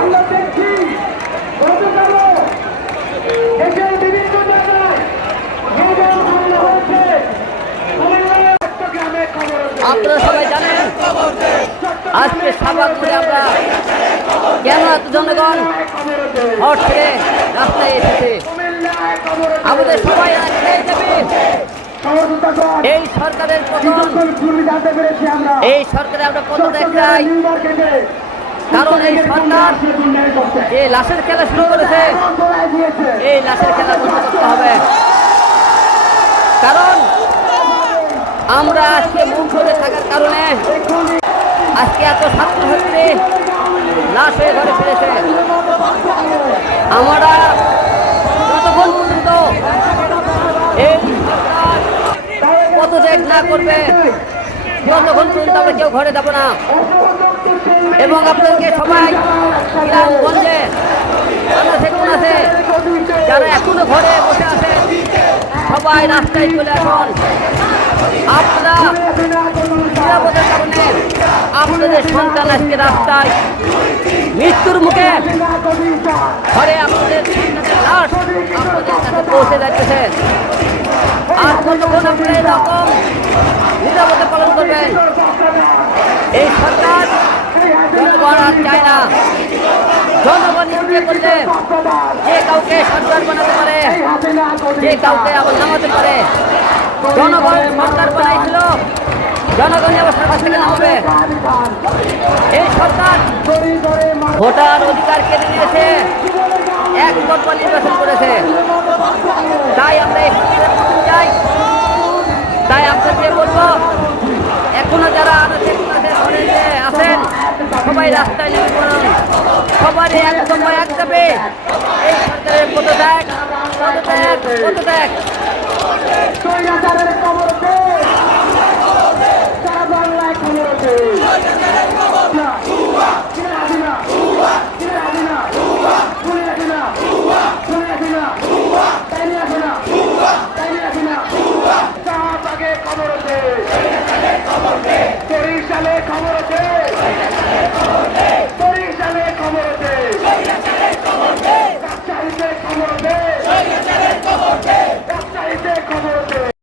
আমরা দেখছি গতকালও দেশের বিভিন্ন জায়গায় আপনারা সবাই জানেন আজকে শাহবাগপুরে আমরা কেন এত জনগণ হট ছেড়ে রাস্তায় এসেছে। আমাদের সবাই এই সরকারের পতন, এই সরকারে আমরা পদত্যাগ চাই। কারণ এই সরকার যে লাশের খেলা শুরু করেছে, এই লাশের খেলা বন্ধ করতে হবে। কারণ আমরা আজকে মুখ ধরে থাকার কারণে আজকে এত ছাত্রছাত্রী লাশ হয়ে ঘরে ফিরেছে। আমরা যতক্ষণ পর্যন্ত এই সরকার পদত্যাগ না করবে ততক্ষণ পর্যন্ত আমরা কেউ ঘরে যাব না। এবং আপনাদেরকে সবাই গ্রামগঞ্জে আছে যারা এখনো ঘরে বসে আছে সবাই রাস্তায় চলে আসুন। আপনারা নিরাপদের কারণে আপনাদের সন্তান আজকে রাস্তায় মৃত্যুর মুখে, ঘরে আপনাদের লাশ আপনাদের কাছে পৌঁছে যাচ্ছে। আর কতক্ষণ আপনারা এরকম নিরাপদে পালন করবেন? এই সরকার জনগণ আর চায় না। জনগণ ইচ্ছে করলে যে কাউকে সরকার বানাতে পারে, যে কাউকে আবার নামাতে পারে। জনগণ সরকার বানাইছিল, জনগণ আবার সরকার থেকে নামাবে। এই সরকার ভোটার অধিকার কেড়ে নিয়েছে, এক দফা নির্বাচন করেছে। তাই আমরা এই সরকারের পতন চাই। তাই আপনাকে বলবো, এখনো যারা আছেন সবাই রাস্তায় নেমে পড়ুন। সবারই একদম এক যাবে এই সরকারের পদত্যাগ, পদত্যাগ, পদত্যাগ। খবর আছে